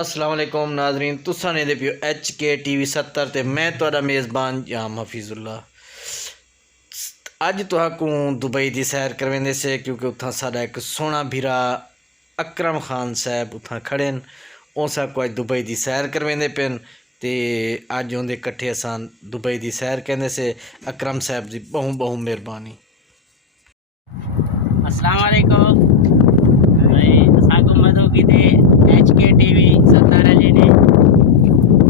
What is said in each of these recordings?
अस्सलाम वालेकुम नाजरीन, तुसा ने दे पियो HK TV 70 ते मैं तुहाडा मेज़बान जाम हफीजुल्ला। अज तुहाकू दुबई की सैर करवेंदे से क्योंकि उत्थां साडा एक सोहना भीरा अकरम खान साहब उत्थां खड़े न। उह साकू अज दुबई की सैर करवेंदे पेन ते अज उहदे कट्ठे असां दुबई की सैर कहंदे से। अकरम साहब की बहु बहु मेहरबानी। अस्सलाम वालेकुम भाई, असांको मदो की थे HK TV 70 जी ने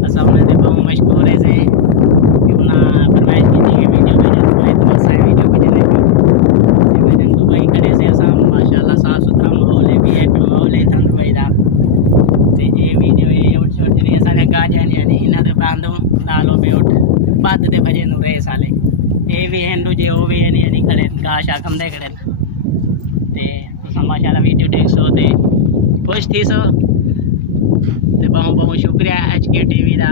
असां उन्हें ते बहु मशहूर है से कि उन्हें फरमाइश की थी कि वीडियो भेजो दुबई तो असां वीडियो भेजने पे वजन दुबई करे से असां माशाल्लाह साफ सुथरा माहौल है भी है माहौल है था दुबई दा ते ये वीडियो ये उठ छोट ने असां ने गाजन यानी इना ते बांधो नालो पे उठ बाद ते भजे नु रे साले ये भी हैं दूजे वो भी हैं यानी खड़े गाश आकम दे खड़े ते माशाल्लाह वीडियो देख सो ते खुश थी सो ते बहुत बहुत शुक्रिया HK TV दा।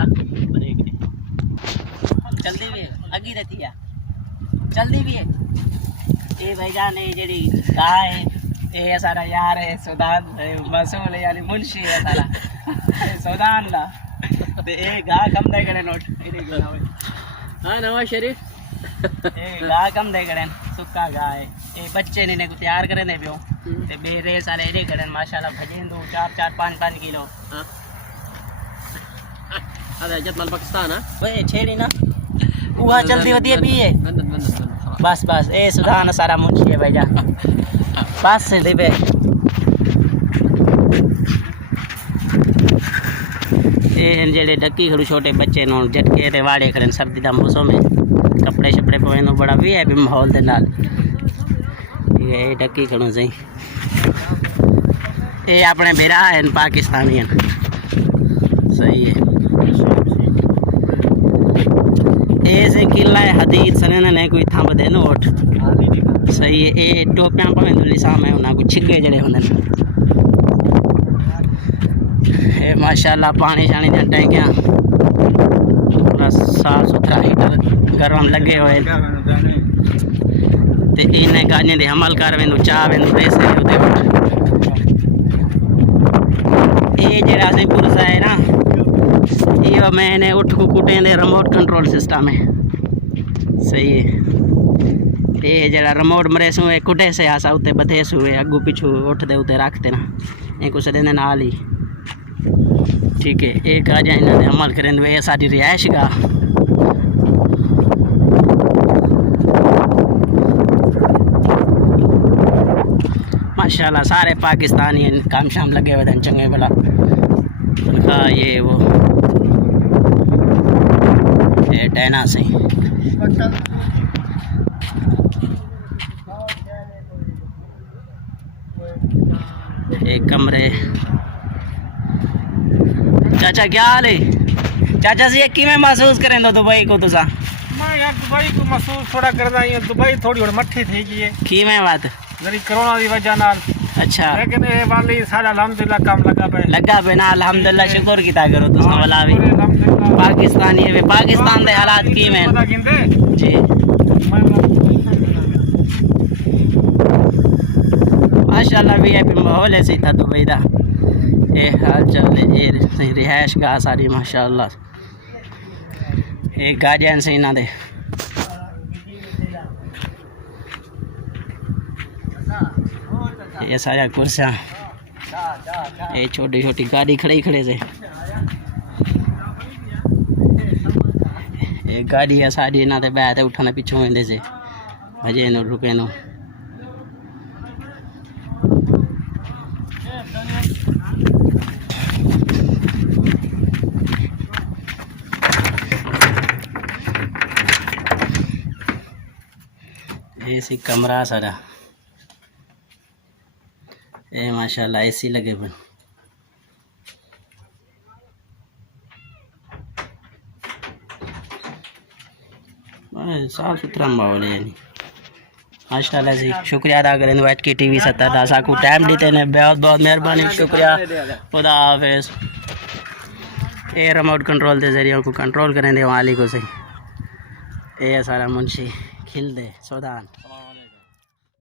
जल्दी भी अगी रहती है जल्दी भी है ये भाईजान है जी गाय है ये सारा यार है सुदान मसूल है यानी मुंशी है सारा सुदान दा ते ये गा कम दे करे नोट हाँ नवाज शरीफ गा कम दे करे सुक्का गा है ये बच्चे ने को तैयार करे ने पियो ते बेरे साले एडे करे माशाल्लाह भजन दो 4-4-5-5 किलो। हां अरे जतमल पाकिस्तान है ओए छेड़ी ना उहा जल्दी होती है भी है बस बस ए सुधान सारा मुंशी है भाईजा बस दे पे ए जेड़े डक्की खड़ू छोटे बच्चे नो झटके ते वाड़े खड़न सर्दी दा मौसम है कपड़े शपड़े पवे नो बड़ा भी है भी माहौल दे नाल ये डक्की खड़ू सही ये अपने बेरा है पाकिस्तानी है सही है ये से किला है हदीद सने ने कोई था बदे नोट सही है ये टोपियां पवे दुली सामे उना को छिगे जड़े होंदे ये माशाल्लाह पानी शानी दे टैंकियां पूरा साफ सुथरा हीटर गरम लगे हुए ते इन्हें गाने दे अमल कर वेंदो चाह वेंदो पैसे ओदे ये जरा से पुरसा है ना ये मैंने उठ को कुटे दे रिमोट कंट्रोल सिस्टम है सही है ये जरा रिमोट मरे सु कुटे से आसा उते बथे सु अगू पिछू उठ दे उते रखते ना एक उसे देने नाल ही ठीक है एक आ जाए इन्हें अमल करें ये सारी रिहाइश का माशाल्लाह सारे पाकिस्तानी काम शाम लगे हुए थे चंगे भला हाँ ये वो ये डैना से एक कमरे चाचा क्या हाल है चाचा जी कि मैं महसूस करें दो दुबई को तुसा मैं यार दुबई को महसूस थोड़ा करदा ही दुबई थोड़ी और मट्ठी थी गई है की मैं बात जरी कोरोना की वजह नाल अच्छा लेकिन ये वाली सारा अल्हम्दुलिल्लाह काम लगा पे ना अल्हम्दुलिल्लाह शुक्र कीता करो तुसा वाला भी पाकिस्तानी है पाकिस्तान दे हालात की में जी माशाल्लाह भी है माहौल ऐसे था दुबई दा ए हाल चल ये रिहाइश का सारी माशाल्लाह एक गार्जियन से ना दे ये सारा कुर्सियाँ ये छोटी छोटी गाड़ी खड़े से ये गाड़ी है सारी ना ते बैठ उठाने पिछू वेंदे से भजे नो रुके नो ये सी कमरा सारा ए माशाल्लाह AC लगे बन साफ सुथरा माहौल है यानी माशाल्लाह जी शुक्रिया अदा करें HK TV 70 दा को टाइम देते ने बहुत बहुत मेहरबानी शुक्रिया खुदा हाफिज। ये रिमोट कंट्रोल के जरिए को कंट्रोल करें दे वाली को सही ये सारा मुंशी खिल दे सौदान।